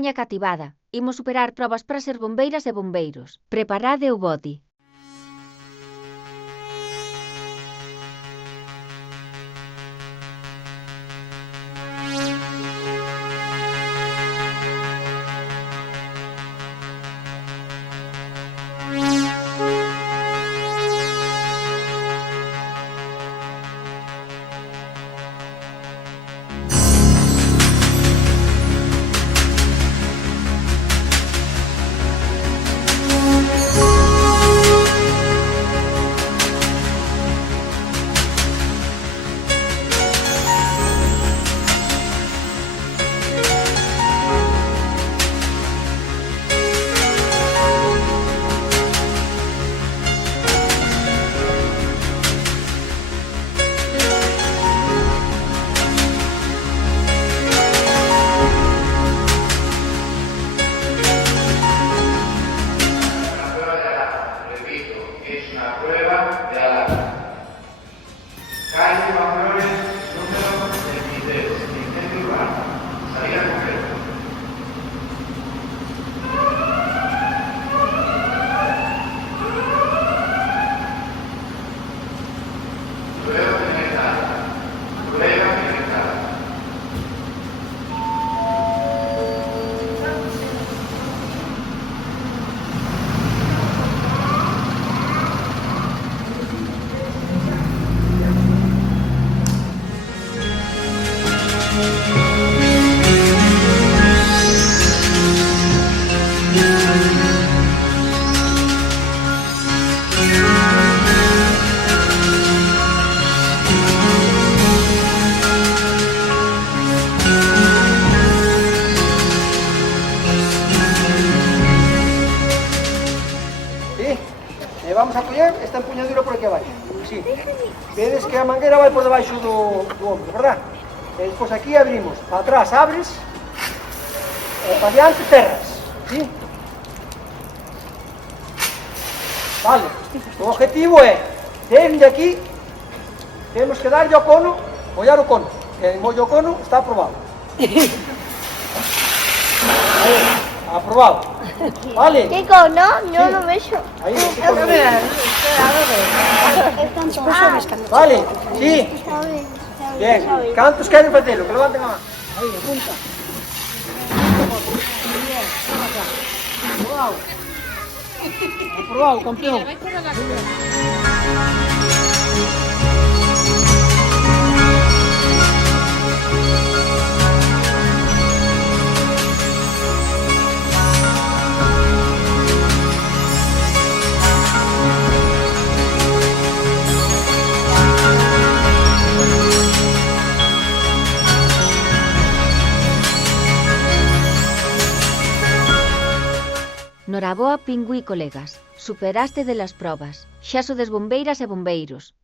veña cativada. Imos superar probas para ser bombeiras e bombeiros. Preparade o boti. Vamos a coller esta empuñadura por aquí abaixo. Sí. Vedes que a mangueira vai por debaixo do ombro, verdad? E despois aquí abrimos. Para atrás abres e para diante cerras. Sí? Vale. O objetivo é, dende aquí, temos que darlle ao cono, mollar o cono. E en mollo o cono está aprobado. Aí, aprobado. Vale. ¿Qué cono? Yo no me veo. Ahí, ¿qué cono? Vale, sí. Bien. ¿Cantos queren facelo? Que levanten a mano. Aí, apunta. Aprobado. Aprobado, campeón. Noraboa, Pingüí, colegas. Superaste de las probas. Xa sodes bombeiras e bombeiros.